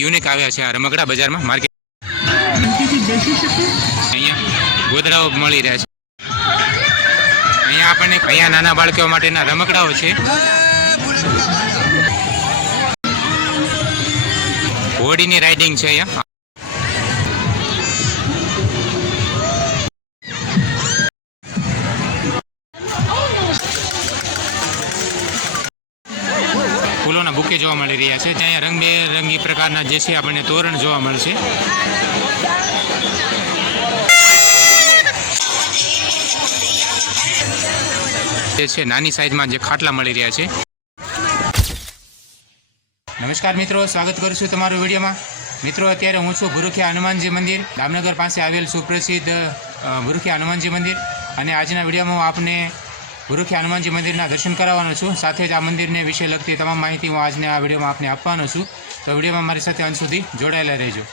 Unique આવ્યા છે આ રમકડા બજારમાં માર્કેટ અહીંયા ગોદડાઓ મળી રહ્યા છે। અહીંયા આપણને નાના બાળકો માટેના રમકડાઓ છે। ઘોડીની રાઇડિંગ છે અહીંયા। ફૂલોના બુકે જોવા મળી રહ્યા છે। ત્યાં રંગબેરંગી પ્રકારના જે છે આપણને તોરણ જોવા મળશે। જે છે નાની સાઈઝમાં જે ખાટલા મળી રહ્યા છે। નમસ્કાર મિત્રો, સ્વાગત કરું છું તમારું વિડીયોમાં। મિત્રો, અત્યારે હું છું ભુરખિયા હનુમાનજી મંદિર, દામનગર પાસે આવેલ સુપ્રસિદ્ધ ભુરખિયા હનુમાનજી મંદિર। અને આજના વિડીયોમાં હું આપને ભુરખિયા હનુમાનજી મંદિરના દર્શન કરાવવાનો છું। સાથે જ આ મંદિરને વિશે લગતી તમામ માહિતી હું આજના આ વિડીયોમાં આપને આપવાનો છું। તો વિડીયોમાં મારી સાથે અંત સુધી જોડાયેલા રહેજો।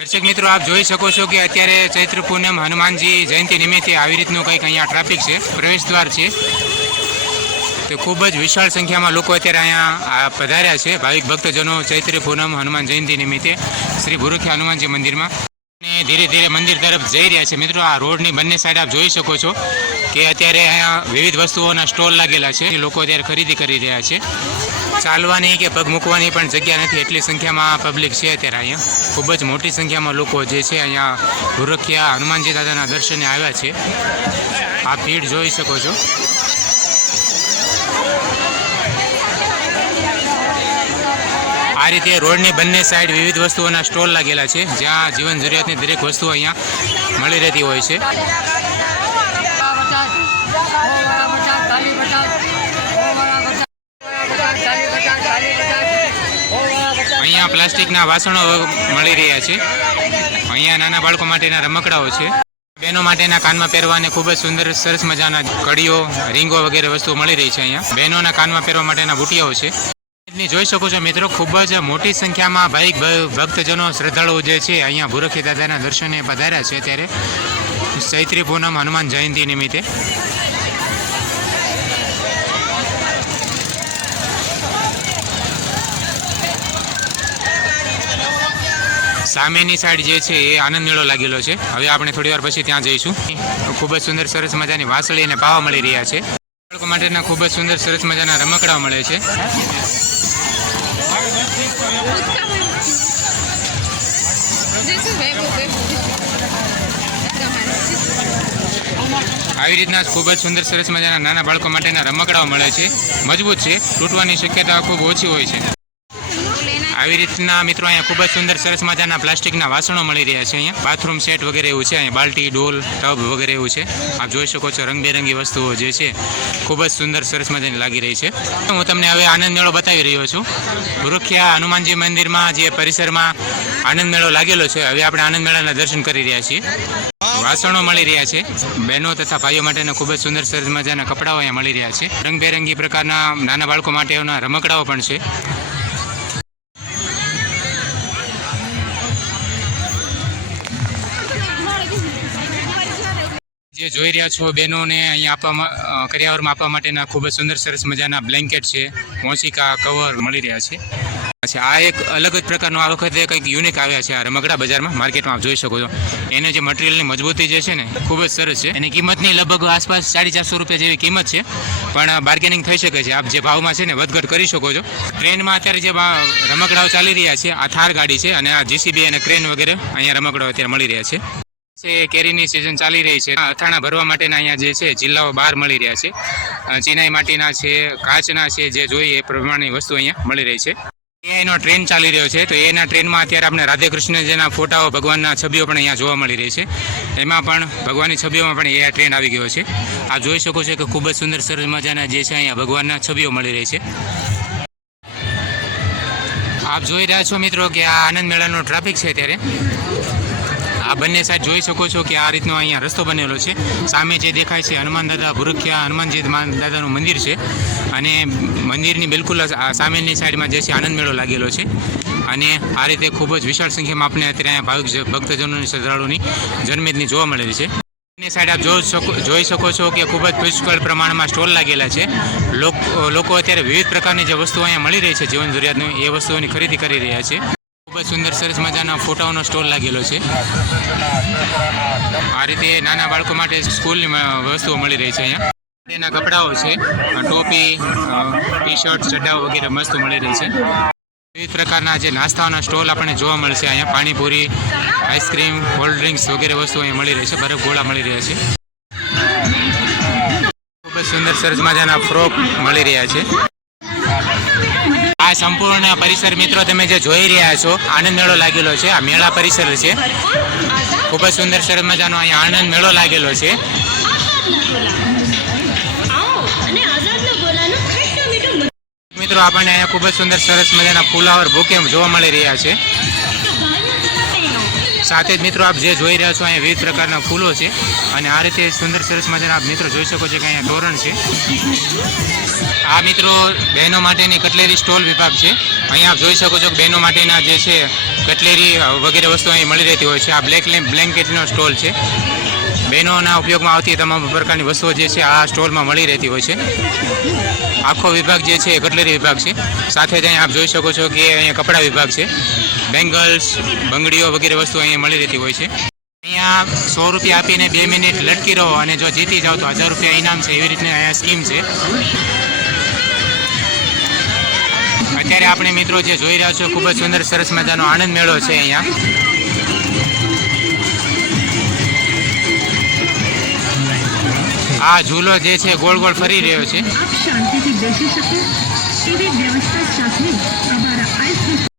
દર્શક મિત્રો, આપ જોઈ શકો છો કે અત્યારે ચૈત્ર પૂનમ હનુમાનજી જયંતિ નિમિત્તે આવી રીતનું કંઈક અહીંયા ટ્રાફિક છે, પ્રવેશ દ્વાર છે। તો ખૂબ જ વિશાળ સંખ્યામાં લોકો અત્યારે અહીંયા પધાર્યા છે, ભાવિક ભક્તજનો ચૈત્ર પૂનમ હનુમાન જયંતિ નિમિત્તે શ્રી ભુરખિયા હનુમાનજી મંદિરમાં। અને ધીરે ધીરે મંદિર તરફ જઈ રહ્યા છે। મિત્રો, આ રોડની બંને સાઈડ આપ જોઈ શકો છો કે અત્યારે અહીંયા વિવિધ વસ્તુઓના સ્ટોલ લાગેલા છે। લોકો અત્યારે ખરીદી કરી રહ્યા છે। ચાલવાની કે પગ મૂકવાની પણ જગ્યા નથી, એટલી સંખ્યામાં પબ્લિક છે અત્યારે અહીંયા। ખૂબ જ મોટી સંખ્યામાં લોકો જે છે અહીંયા ભુરખિયા હનુમાનજી દાદાના દર્શને આવ્યા છે। આ ભીડ જોઈ શકો છો। આ રીતે રોડની બંને સાઈડ વિવિધ વસ્તુઓના સ્ટોલ લાગેલા છે, જ્યાં જીવન જરૂરિયાતની દરેક વસ્તુ અહીંયા મળી રહેતી હોય છે। અહીંયા પ્લાસ્ટિકના વાસણો મળી રહ્યા છે। અહીંયા નાના બાળકો માટેના રમકડાઓ છે। બહેનો માટેના કાનમાં પહેરવાને ખૂબ જ સુંદર સરસ મજાના કડીઓ, રીંગો વગેરે વસ્તુઓ મળી રહી છે। અહીંયા બહેનોના કાનમાં પહેરવા માટેના બુટિયાઓ છે। જોઈ શકો છો મિત્રો, ખૂબ જ મોટી સંખ્યામાં ભાવિક ભક્તજનો, શ્રદ્ધાળુઓ જે છે અહીંયા ભુરખિયા દાદાના દર્શને પધાર્યા છે અત્યારે ચૈત્રી પૂનમ હનુમાન જયંતિ નિમિત્તે। સામેની સાઈડ જે છે એ આનંદ મેળો લાગેલો છે। હવે આપણે થોડી વાર પછી ત્યાં જઈશું। ખૂબ જ સુંદર સરસ મજાની વાસળી અને પાવા મળી રહ્યા છે। બાળકો માટેના ખૂબ જ સુંદર સરસ મજાના રમકડાઓ મળે છે। આવી રીતના ખૂબ જ સુંદર સરસ મજાના નાના બાળકો માટેના રમકડાઓ મળે છે। મજબૂત છે, તૂટવાની શક્યતા ખૂબ ઓછી હોય છે। આવી રીતના મિત્રો અહીંયા ખૂબ જ સુંદર સરસ મજાના પ્લાસ્ટિકના વાસણો મળી રહ્યા છે। અહીંયા બાથરૂમ સેટ વગેરે એવું છે। અહીંયા બાલ્ટી, ડોલ, ટબ વગેરે એવું છે। આપ જોઈ શકો છો રંગબેરંગી વસ્તુઓ જે છે ખૂબ જ સુંદર સરસ મજાની લાગી રહી છે। હું તમને હવે આનંદ મેળો બતાવી રહ્યો છું। ભુરખિયા હનુમાનજી મંદિરમાં જે પરિસરમાં આનંદ મેળો લાગેલો છે, હવે આપણે આનંદ મેળાના દર્શન કરી રહ્યા છીએ। વાસણો મળી રહ્યા છે। બહેનો તથા ભાઈઓ માટેના ખૂબ જ સુંદર સરસ મજાના કપડાઓ અહીંયા મળી રહ્યા છે। રંગબેરંગી પ્રકારના નાના બાળકો માટેના રમકડાઓ પણ છે। જે જોઈ રહ્યા છો બહેનોને અહીંયા આપવામાં કરિયાવરમાં આપવા માટેના ખૂબ જ સુંદર સરસ મજાના બ્લેન્કેટ છે, મોચિકા, કવર મળી રહ્યા છે। અચ્છા, આ એક અલગ જ પ્રકારનો આ વખતે કંઈક યુનિક આવ્યા છે આ રમકડા બજારમાં, માર્કેટમાં આપ જોઈ શકો છો। એને જે મટીરિયલની મજબૂતી જે છે ને ખૂબ જ સરસ છે। એની કિંમતની લગભગ આસપાસ 450 રૂપિયા જેવી કિંમત છે, પણ બાર્ગેનિંગ થઈ શકે છે। આપ જે ભાવમાં છે ને વધઘટ કરી શકો છો। ટ્રેનમાં અત્યારે જે રમકડાઓ ચાલી રહ્યા છે, આ થાર ગાડી છે અને આ જીસીબી અને ક્રેન વગેરે અહીંયા રમકડાઓ અત્યારે મળી રહ્યા છે। કેરીની સિઝન ચાલી રહી છે। અથાણા ભરવા માટેના અહીંયા જે છે જિલ્લાઓ બહાર મળી રહ્યા છે। ચિનાઈ માટીના છે, કાચના છે, જે જોઈએ એ પ્રમાણની વસ્તુ અહીંયા મળી રહી છે। એનો ટ્રેન ચાલી રહ્યો છે, તો એના ટ્રેનમાં અત્યારે આપણે રાધે કૃષ્ણજીના ફોટાઓ, ભગવાનના છબીઓ પણ અહીંયા જોવા મળી રહી છે। એમાં પણ ભગવાનની છબીઓમાં પણ એ ટ્રેન આવી ગયો છે। આપ જોઈ શકો છો કે ખૂબ જ સુંદર સરસ મજાના જે છે અહીંયા ભગવાનના છબીઓ મળી રહી છે। આપ આપ જોઈ રહ્યા છો મિત્રો કે આ આનંદ મેળાનો ટ્રાફિક છે અત્યારે. આ બંને સાઈડ જોઈ શકો છો કે આ રીતનો અહીંયા રસ્તો બનેલો છે. સામે જે દેખાય છે હનુમાન દાદા ભુરખિયા હનુમાનજી દાદાનું મંદિર છે અને મંદિરની બિલકુલ સામેની સાઈડમાં જે છે આનંદ મેળો લાગેલો છે. અને આ રીતે ખૂબ જ વિશાળ સંખ્યામાં આપણે અત્યારે અહીંયા ભાવિક ભક્તજનોની શ્રદ્ધાળુઓની જનમેદની જોવા મળેલી છે. બંને સાઈડ આપ જોઈ શકો છો કે ખૂબ જ પુષ્કળ પ્રમાણમાં સ્ટોલ લાગેલા છે. લોકો અત્યારે વિવિધ પ્રકારની જે વસ્તુઓ અહીંયા મળી રહી છે જીવન જરૂરિયાતની એ વસ્તુઓની ખરીદી કરી રહ્યા છે. ખૂબ જ સુંદર સરસ મજાના ફોટાઓનો સ્ટોલ લાગેલો છે. આ રીતે નાના બાળકો માટે સ્કૂલની વસ્તુઓ મળી રહી છે. અહીંયા એના કપડાઓ છે, ટોપી, ટી શર્ટ, ચડ્ડાઓ વગેરે વસ્તુ મળી રહી છે. વિવિધ પ્રકારના જે નાસ્તાઓના સ્ટોલ આપણને જોવા મળશે. અહીંયા પાણીપુરી, આઈસ્ક્રીમ, કોલ્ડ ડ્રિંક્સ વગેરે વસ્તુઓ અહીંયા મળી રહી છે. બરફ ગોળા મળી રહ્યા છે. ખૂબ જ સુંદર સરસ મજાના ફ્રોક મળી રહ્યા છે. આ સંપૂર્ણ પરિસર મિત્રો તમે જે જોઈ રહ્યા છો આનંદ મેળો લાગેલો છે. આ મેળા પરિસર છે. ખૂબ જ સુંદર સરસ મજાનો અહીંયા આનંદ મેળો લાગેલો છે. મિત્રો આપણને અહીંયા ખૂબ જ સુંદર સરસ મજાના ફુલાવર બુકે જોવા મળી રહ્યા છે. સાથે જ મિત્રો આપ જે જોઈ રહ્યા છો અહીંયા વિવિધ પ્રકારના ફૂલો છે અને આ રીતે સુંદર સરસ મજાના આપ મિત્રો જોઈ શકો છો કે અહીંયા તોરણ છે. આ મિત્રો બહેનો માટેની કટલેરી સ્ટોલ વિભાગ છે. અહીંયા આપ જોઈ શકો છો કે બહેનો માટેના જે છે કટલેરી વગેરે વસ્તુઓ અહીં મળી રહેતી હોય છે. આ બ્લેન્કેટનો સ્ટોલ છે. બહેનોના ઉપયોગમાં આવતી તમામ પ્રકારની વસ્તુઓ જે છે આ સ્ટોલમાં મળી રહેતી હોય છે. આખો વિભાગ જે છે એ કટલેરી વિભાગ છે. સાથે જ અહીંયા આપ જોઈ શકો છો કે અહીંયા કપડા વિભાગ છે. બેંગલ્સ, બંગડીઓ વગેરે વસ્તુઓ અહીંયા મળી રહેતી હોય છે. અહીંયા 100 રૂપિયા આપીને 2 મિનિટ લટકી રહો અને જો જીતી જાઓ તો 1000 રૂપિયા ઇનામ છે. એવી રીતની અહીંયા સ્કીમ છે. અત્યારે આપણે મિત્રો જે જોઈ રહ્યા છો ખૂબ જ સુંદર સરસ મજાનો આનંદ મેળો છે. અહીંયા આ ઝૂલો જે છે ગોળ ગોળ ફરી રહ્યો છે.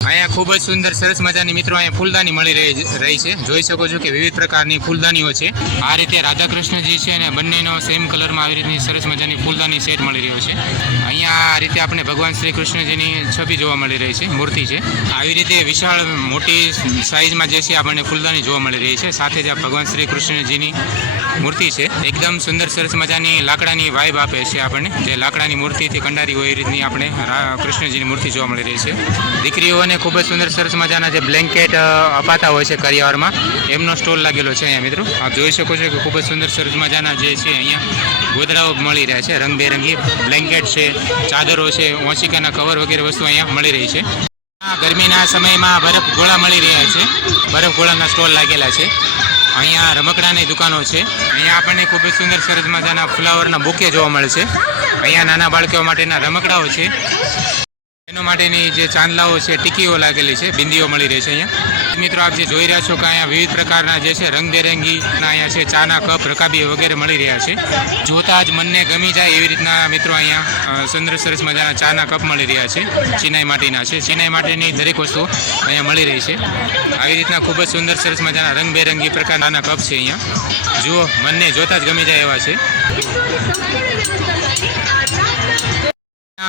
અહીંયા ખૂબ જ સુંદર સરસ મજાની મિત્રો અહીંયા ફૂલદાની મળી રહી છે. જોઈ શકો છો કે વિવિધ પ્રકારની ફૂલદાનીઓ છે. આ રીતે રાધાકૃષ્ણજી છે અને બંનેનો સેમ કલરમાં આવી રીતની સરસ મજાની ફૂલદાની સેટ મળી રહ્યો છે. અહીંયા આ રીતે આપણે ભગવાન શ્રી કૃષ્ણજીની છબી જોવા મળી રહી છે, મૂર્તિ છે. આવી રીતે વિશાળ મોટી સાઇઝમાં જે છે આપણને ફૂલદાની જોવા મળી રહી છે. સાથે જ આ ભગવાન શ્રી કૃષ્ણજીની મૂર્તિ છે. એકદમ સુંદર સરસ મજાની લાકડાની વાઇબ આપે છે આપણને. જે લાકડાની મૂર્તિથી કંડારી હોય એ રીતની આપણે કૃષ્ણજીની મૂર્તિ જોવા મળી રહી છે. દીકરીઓને ખૂબ જ સુંદર સરસ મજાના જે બ્લેન્કેટ અપાતા હોય છે કરિયાવરમાં એમનો સ્ટોલ લાગેલો છે. અહીંયા મિત્રો આપ જોઈ શકો છો કે ખૂબ જ સુંદર સરસ મજાના જે છે અહીંયા ગોદડાઓ મળી રહ્યા છે. રંગબેરંગી બ્લેન્કેટ છે, ચાદરો છે, ઓશિકાના કવર વગેરે વસ્તુ અહીંયા મળી રહી છે. ગરમીના સમયમાં બરફ ગોળા મળી રહ્યા છે. બરફ ગોળાના સ્ટોલ લાગેલા છે. અહીંયા રમકડાની દુકાનો છે. અહીંયા આપણને ખૂબ જ સુંદર સરસ મજાના ફ્લાવરના બુકે જોવા મળે છે. અહીંયા નાના બાળકો માટેના રમકડાઓ છે. એનો માટેની જે ચાંદલાઓ છે, ટીકીઓ લાગેલી છે, બિંદીઓ મળી રહી છે. અહીંયા મિત્રો આપ જે જોઈ રહ્યા છો કે અહીંયા વિવિધ પ્રકારના જે છે રંગબેરંગી અહીંયા છે ચાના કપ, રકાબી વગેરે મળી રહ્યા છે. જોતા જ મનને ગમી જાય એવી રીતના મિત્રો અહીંયા સુંદર સરસ મજાના ચાના કપ મળી રહ્યા છે. ચિનાઈ માટીના છે. ચિનાઈ માટેની દરેક વસ્તુ અહીંયા મળી રહી છે. આવી રીતના ખૂબ જ સુંદર સરસ મજાના રંગબેરંગી પ્રકારના કપ છે. અહીંયા જુઓ, મનને જોતા જ ગમી જાય એવા છે.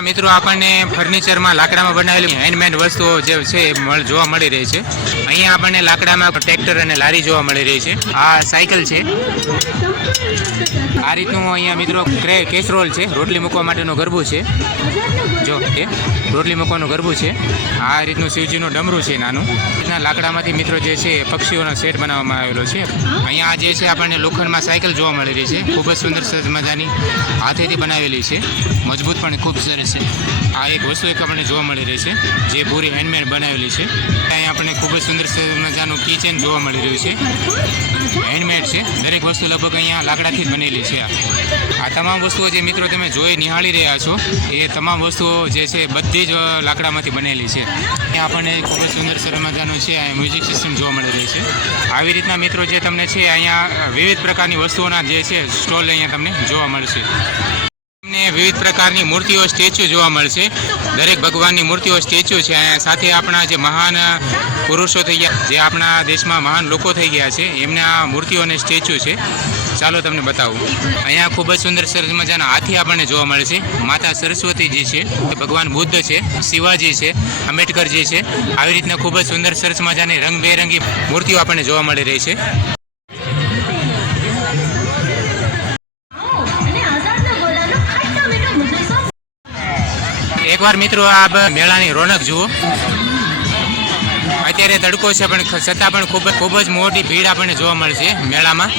મિત્રો આપણને ફર્નિચરમાં લાકડામાં બનાવેલી હેન્ડમેડ વસ્તુઓ જે છે જોવા મળી રહી છે. અહીંયા આપણને લાકડામાં ટ્રેક્ટર અને લારી જોવા મળી રહી છે. આ સાયકલ છે. આ રીતનું અહીંયા મિત્રો કેસરોલ છે, રોટલી મૂકવા માટેનું ગરબું છે. જો એ રોટલી મૂકવાનું ગરબું છે. આ રીતનું શિવજીનું ડમરું છે નાનું. રીતના લાકડામાંથી મિત્રો જે છે પક્ષીઓનો સેટ બનાવવામાં આવેલો છે. અહીંયા જે છે આપણને લોખંડમાં સાયકલ જોવા મળી રહી છે. ખૂબ જ સુંદર સરસ મજાની હાથેથી બનાવેલી છે. મજબૂત પણ ખૂબ સરસ છે. આ એક વસ્તુ આપણને જોવા મળી રહી છે જે પૂરી હેન્ડમેડ બનાવેલી છે. અહીંયા આપણને ખૂબ જ સુંદર મજાનું કિચન જોવા મળી રહ્યું છે. હેન્ડમેડ છે. દરેક વસ્તુ લગભગ અહીંયા લાકડાથી જ બનેલી છે. આ તમામ વસ્તુઓ જે મિત્રો તમે જોઈ નિહાળી રહ્યા છો એ તમામ વસ્તુઓ જે છે બધી જ લાકડામાંથી બનેલી છે. અહીંયા આપણને ખૂબ જ સુંદર સરસ મજાનું છે મ્યુઝિક સિસ્ટમ જોવા મળી રહી છે. આવી રીતના મિત્રો જે તમને છે અહીંયા વિવિધ પ્રકારની વસ્તુઓના જે છે સ્ટોલ અહીંયા તમને જોવા મળશે. તમને વિવિધ પ્રકારની મૂર્તિઓ, સ્ટેચ્યુ જોવા મળશે. દરેક ભગવાનની મૂર્તિઓ, સ્ટેચ્યુ છે. સાથે આપણા જે મહાન પુરુષો થઈ ગયા, જે આપણા દેશમાં મહાન લોકો થઈ ગયા છે, એમના મૂર્તિઓ અને સ્ટેચ્યુ છે. ચાલો તમને બતાવું. અહીંયા ખૂબ જ સુંદર સરસ મજાના હાથી આપણને જોવા મળે છે. માતા સરસ્વતીજી છે, ભગવાન બુદ્ધ છે, શિવાજી છે, આંબેડકરજી છે. આવી રીતના ખૂબ જ સુંદર સરસ મજાની રંગબેરંગી મૂર્તિઓ આપણને જોવા મળી રહી છે. એકવાર મિત્રો આ મેળાની રોનક જુઓ. અત્યારે તડકો છે પણ છતાં પણ ખૂબ જ મોટી ભીડ આપણને જોવા મળશે મેળામાં.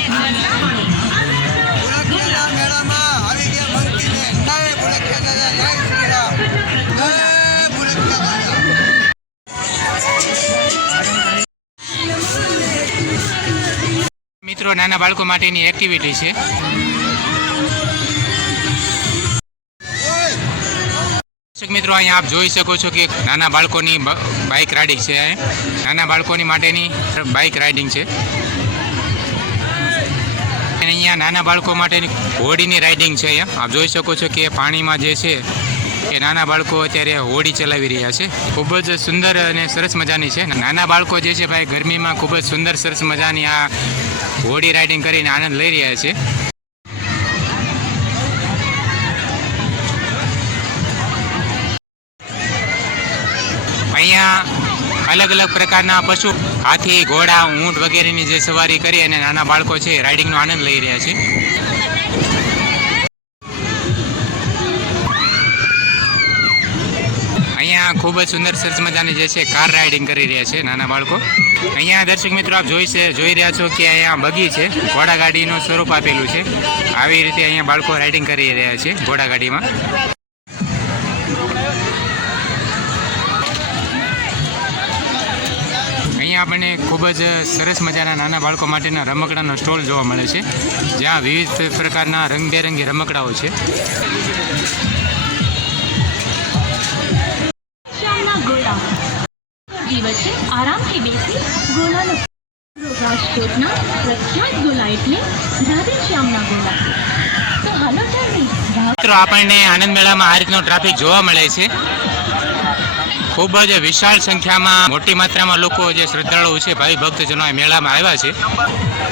મિત્રો નાના બાળકો માટેની એક્ટિવિટી છે. મિત્રો અહીંયા આપ જોઈ શકો છો કે નાના બાળકોની બાઇક રાઇડિંગ છે. નાના બાળકોની માટેની બાઇક રાઇડિંગ છે. અહીંયા નાના બાળકો માટેની હોડીની રાઇડિંગ છે. અહીંયા આપ જોઈ શકો છો કે પાણીમાં જે છે એ નાના બાળકો અત્યારે હોડી ચલાવી રહ્યા છે. ખૂબ જ સુંદર અને સરસ મજાની છે. નાના બાળકો જે છે ભાઈ ગરમીમાં ખૂબ જ સુંદર સરસ મજાની આ હોડી રાઇડિંગ કરીને આનંદ લઈ રહ્યા છે. અહીંયા અલગ અલગ પ્રકારના પશુ હાથી, ઘોડા, ઊંટ વગેરેની જે સવારી કરી અને નાના બાળકો છે રાઇડિંગનો આનંદ લઈ રહ્યા છે. અહીંયા ખૂબ જ સુંદર સરસ મજાની જે છે કાર રાઇડિંગ કરી રહ્યા છે નાના બાળકો. અહીંયા દર્શક મિત્રો આપ જોઈ રહ્યા છો કે અહીંયા બગી છે, ઘોડાગાડીનું સ્વરૂપ આપેલું છે. આવી રીતે અહીંયા બાળકો રાઇડિંગ કરી રહ્યા છે ઘોડાગાડીમાં. અહીંયા આપણને ખૂબ જ સરસ મજાના નાના બાળકો માટેના રમકડાનો સ્ટોલ જોવા મળે છે, જ્યાં વિવિધ પ્રકારના રંગબેરંગી રમકડાઓ છે. આરામથી બેસી ગોલાનો રાજકોટના પ્રખ્યાત ગોલા એટલે રાધેશ્યામના ગોલા. તો હાલો ચાલી મિત્રો આપણને આનંદ મેળામાં આ રીતનો ટ્રાફિક જોવા મળે છે. ખૂબ જ વિશાળ સંખ્યામાં મોટી માત્રામાં લોકો જે શ્રદ્ધાળુઓ છે, ભાઈ ભક્તજનો આ મેળામાં આવ્યા છે.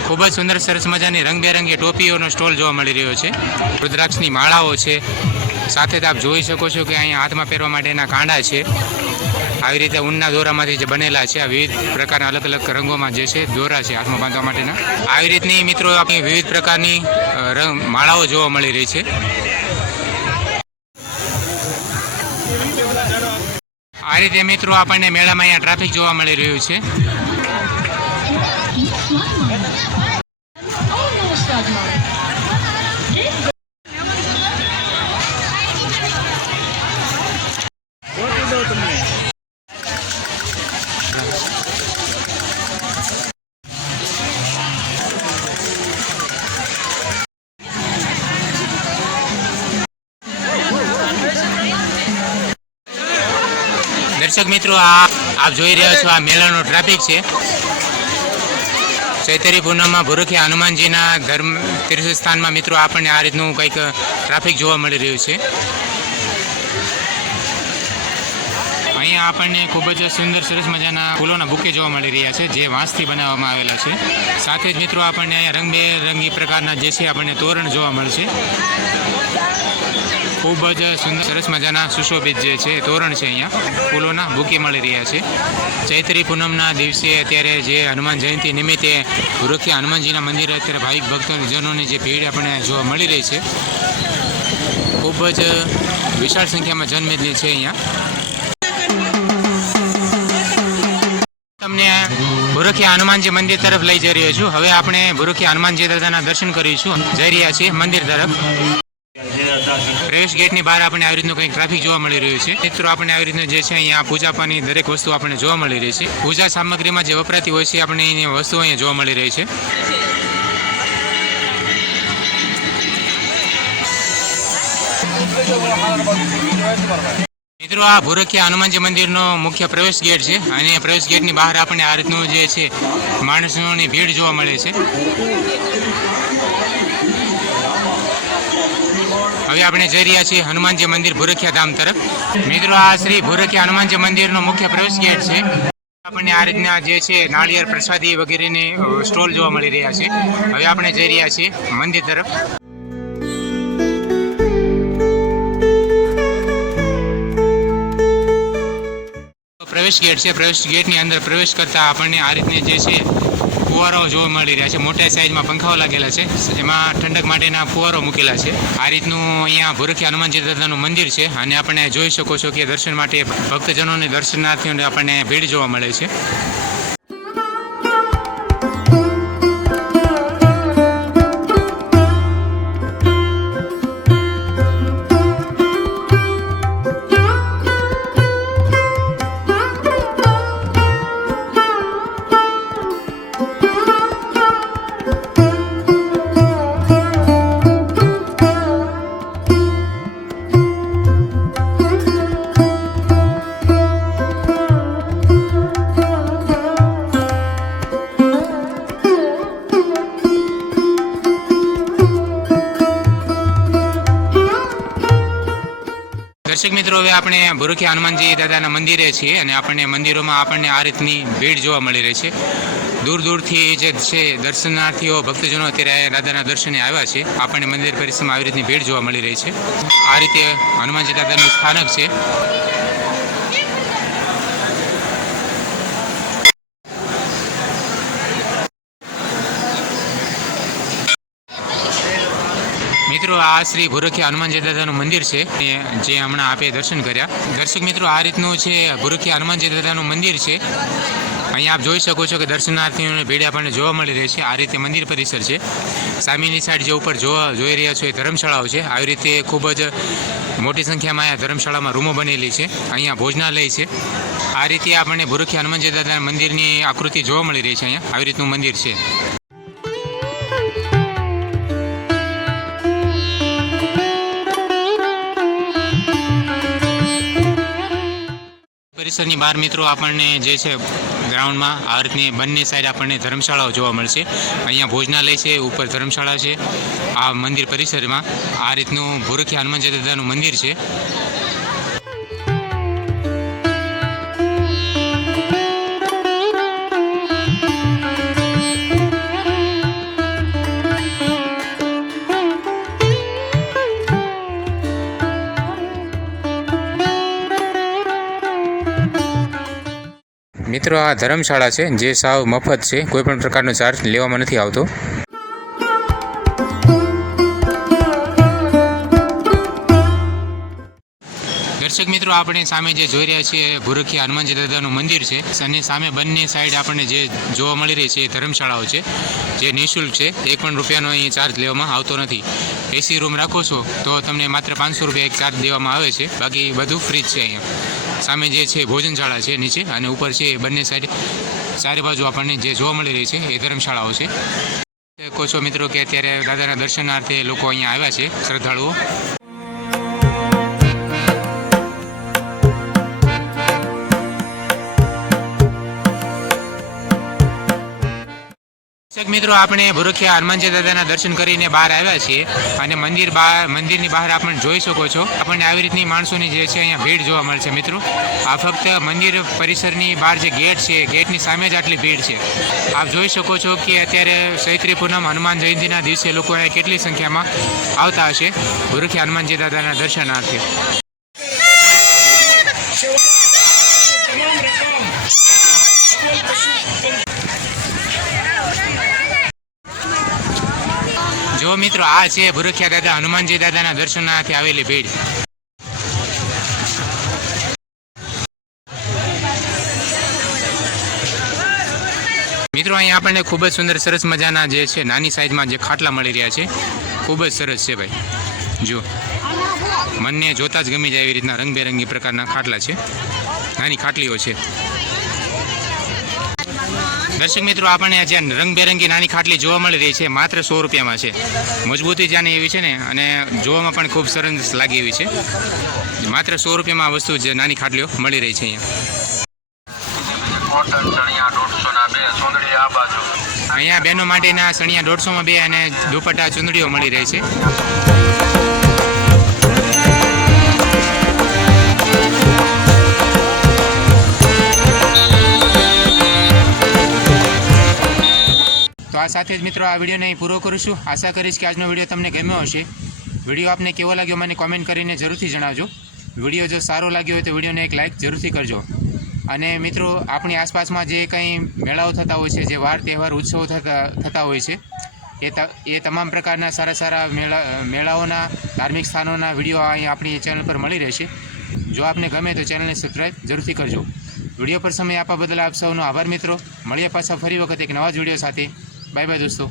ખૂબ જ સુંદર સરસ મજાની રંગબેરંગી ટોપીઓનો સ્ટોલ જોવા મળી રહ્યો છે. રુદ્રાક્ષની માળાઓ છે. સાથે જ આપ જોઈ શકો છો કે અહીંયા હાથમાં પહેરવા માટેના કાંડા છે. આવી રીતે ઊનના દોરામાંથી જે બનેલા છે, આ વિવિધ પ્રકારના અલગ અલગ રંગોમાં જે છે દોરા છે હાથમાં બાંધવા માટેના. આવી રીતની મિત્રો આપણી વિવિધ પ્રકારની માળાઓ જોવા મળી રહી છે. આ રીતે મિત્રો આપણને મેળામાં અહીંયા ટ્રાફિક જોવા મળી રહ્યું છે. દર્શક મિત્રો આપ જોઈ રહ્યા છો આ મેળાનો ટ્રાફિક છે. ચૈતરી પૂનમમાં ભૂરખિયા હનુમાનજીના ધર્મ તીર્થસ્થાનમાં મિત્રો આપણને આ રીતનું કંઈક ટ્રાફિક જોવા મળી રહ્યું છે. અહીંયા આપણને ખૂબ જ સુંદર સરસ મજાના ફૂલોના બુકે જોવા મળી રહ્યા છે, જે વાંસથી બનાવવામાં આવેલા છે. સાથે જ મિત્રો આપણને અહીંયા રંગબેરંગી પ્રકારના જે છે આપણને તોરણ જોવા મળશે. ખૂબ જ સુંદર સરસ મજાના સુશોભિત જે છે તોરણ છે, અહીંયા ફૂલોના બુકે મળી રહ્યા છે. ચૈત્રી પૂનમના દિવસે અત્યારે જે હનુમાન જયંતિ નિમિત્તે ભૂરખિયા હનુમાનજીના મંદિરે અત્યારે ભાવિક ભક્તજનોની જે ભીડ આપણને જોવા મળી રહી છે, ખૂબ જ વિશાળ સંખ્યામાં જનમેદની છે. અહીંયા તમને ભૂરખિયા હનુમાનજી મંદિર તરફ લઈ જઈ રહ્યો છું. હવે આપણે ભૂરખિયા હનુમાનજી દાદાના દર્શન કરીશું. જઈ રહ્યા છીએ મંદિર તરફ. પ્રવેશ ગેટની બહાર આપણે આવી રીતનું કંઈક ટ્રાફિક જોવા મળી રહ્યું છે. મિત્રો આપણે આવી રીતનું જે છે અહીંયા પૂજા પાની દરેક વસ્તુ આપણને જોવા મળી રહી છે. પૂજા સામગ્રીમાં જે વપરાતી હોય છે આપણે એની વસ્તુઓ અહીંયા જોવા મળી રહી છે. મિત્રો આ ભૂરખિયા હનુમાનજી મંદિરનો મુખ્ય પ્રવેશ ગેટ છે, અને પ્રવેશ ગેટની બહાર આપણને આ રીતનું જે છે માણસોની ભીડ જોવા મળે છે. હવે આપણે જઈ રહ્યા છીએ હનુમાનજી મંદિર ભૂરખિયા ધામ તરફ. મિત્રો આ શ્રી ભૂરખિયા હનુમાનજી મંદિરનો મુખ્ય પ્રવેશ ગેટ છે. આપણને આ રીતના જે છે નાળિયેર પ્રસાદી વગેરેની સ્ટોલ જોવા મળી રહ્યા છે. હવે આપણે જઈ રહ્યા છીએ મંદિર તરફ. પ્રવેશ ગેટ છે. પ્રવેશ ગેટની અંદર પ્રવેશ કરતા આપણને આ રીતની જે છે ફુવારાઓ જોવા મળી રહ્યા છે. મોટા સાઈઝમાં પંખાઓ લાગેલા છે, એમાં ઠંડક માટેના ફુવારો મૂકેલા છે. આ રીતનું અહીંયા ભૂરખિયા હનુમાનજી દાદાનું મંદિર છે અને આપણે જોઈ શકો છો કે દર્શન માટે ભક્તજનોને દર્શનાર્થીઓને આપણને ભીડ જોવા મળે છે. દર્શક મિત્રો, હવે આપણે ભૂરખિયા હનુમાનજી દાદાના મંદિરે છીએ અને મંદિરોમાં આપણને આ રીતની ભીડ જોવા મળી રહી છે. દૂર દૂરથી જે છે દર્શનાર્થીઓ ભક્તજનો અત્યારે દાદાના દર્શને આવ્યા છે. આપણને મંદિર પરિસરમાં આવી રીતની ભીડ જોવા મળી રહી છે. આ રીતે હનુમાનજી દાદાનું સ્થાનક છે. મિત્રો, આ શ્રી ભૂરખિયા હનુમાનજી દાદાનું મંદિર છે જે હમણાં આપે દર્શન કર્યા. દર્શક મિત્રો, આ રીતનું છે ભૂરખિયા હનુમાનજી દાદાનું મંદિર છે. અહીંયા આપ જોઈ શકો છો કે દર્શનાર્થીઓની ભીડ આપણને જોવા મળી રહી છે. આ રીતે મંદિર પરિસર છે. સામેની સાઈડ જે ઉપર જોઈ રહ્યા છો એ ધર્મશાળાઓ છે. આવી રીતે ખૂબ જ મોટી સંખ્યામાં અહીંયા ધર્મશાળામાં રૂમો બનેલી છે. અહીંયા ભોજનાલય છે. આ રીતે આપણને ભૂરખિયા હનુમાનજી દાદાના મંદિરની આકૃતિ જોવા મળી રહી છે. અહીંયા આવી રીતનું મંદિર છે. પરિસરની બહાર મિત્રો આપણને જે છે ગ્રાઉન્ડમાં આ રીતની બંને સાઈડ આપણને ધર્મશાળાઓ જોવા મળશે. અહીંયા ભોજનાલય છે, ઉપર ધર્મશાળા છે. આ મંદિર પરિસરમાં આ રીતનું ભૂરખિયા હનુમાનજી દાદાનું મંદિર છે. મિત્રો, આ ધર્મશાળા છે જે સાવ મફત છે. કોઈ પણ પ્રકારનો ચાર્જ લેવામાં નથી આવતો. દર્શક મિત્રો, આપણે સામે જે જોઈ રહ્યા છીએ ભૂરખિયા હનુમાનજી દાદાનું મંદિર છે અને સામે બંને સાઈડ આપણને જે જોવા મળી રહી છે એ ધર્મશાળાઓ છે જે નિઃશુલ્ક છે. 1 પણ રૂપિયાનો અહીં ચાર્જ લેવામાં આવતો નથી. એસી રૂમ રાખો છો તો તમને માત્ર 500 રૂપિયા એક ચાર્જ દેવામાં આવે છે. બાકી બધું ફ્રી જ છે. અહીંયા સામે જે છે ભોજનશાળા છે નીચે, અને ઉપર છે બંને સાઈડ ચારે બાજુ આપણને જે જોવા મળી રહી છે એ ધર્મશાળાઓ છે. કહો છો મિત્રો કે અત્યારે દાદાના દર્શનાર્થે લોકો અહીંયા આવ્યા છે, શ્રદ્ધાળુઓ. દર્શક મિત્રો, આપણે ભૂરખિયા હનુમાનજી દાદાના દર્શન કરીને બહાર આવ્યા છીએ અને મંદિરની બહાર આપણે જોઈ શકો છો આપણને આવી રીતની માણસોની જે છે અહીંયા ભીડ જોવા મળશે. મિત્રો, આ ફક્ત મંદિર પરિસરની બહાર જે ગેટ છે ગેટની સામે જ આટલી ભીડ છે. આપ જોઈ શકો છો કે અત્યારે ચૈત્રી પૂનમ હનુમાન જયંતિના દિવસે લોકો અહીંયા કેટલી સંખ્યામાં આવતા હશે ભૂરખિયા હનુમાનજી દાદાના દર્શનાર્થે. જો મિત્રો, આ છે ભૂરખિયા દાદા હનુમાનજી દાદાના દર્શનાર્થે આવેલી ભીડ. મિત્રો, અહીંયા આપણને ખૂબ જ સુંદર સરસ મજાના જે છે નાની સાઈઝમાં જે ખાટલા મળી રહ્યા છે. ખૂબ જ સરસ છે ભાઈ. જો મનને જોતા જ ગમી જાય એવી રીતના રંગબેરંગી પ્રકારના ખાટલા છે, નાની ખાટલીઓ છે. દર્શક મિત્રો, આપણને જે રંગબેરંગી નાની ખાટલી જોવા મળી રહી છે માત્ર 100 રૂપિયામાં છે. મજબૂતી જાણે એવી છે ને, અને જોવામાં પણ ખૂબ સરસ લાગે એવી છે. માત્ર 100 રૂપિયામાં આ વસ્તુ જે નાની ખાટલીઓ મળી રહી છે અહીંયા બહેનો માટેના સણિયા 150માં 2 અને દુપટ્ટા ચુંદડીઓ મળી રહી છે. સાથે જ મિત્રો આ વિડીયોને અહીં પૂરો કરું છું. આશા કરીશ કે આજનો વિડીયો તમને ગમ્યો હશે. વિડીયો આપને કેવો લાગ્યો મને કોમેન્ટ કરીને જરૂરથી જણાવજો. વિડીયો જો સારો લાગ્યો હોય તો વિડીયોને એક લાઇક જરૂરથી કરજો. અને મિત્રો આપણી આસપાસમાં જે કંઈ મેળાઓ થતા હોય છે, જે વાર તહેવાર ઉત્સવો થતા હોય છે, એ તમામ પ્રકારના સારા મેળાઓના ધાર્મિક સ્થાનોના વિડીયો અહીં આપણી ચેનલ પર મળી રહેશે. જો આપને ગમે તો ચેનલને સબસ્ક્રાઈબ જરૂરથી કરજો. વિડીયો પર સમય આપવા બદલ આપ સૌનો આભાર મિત્રો. મળીએ પાછા ફરી વખત એક નવા જ વિડીયો સાથે. બાય બાય દોસ્તો.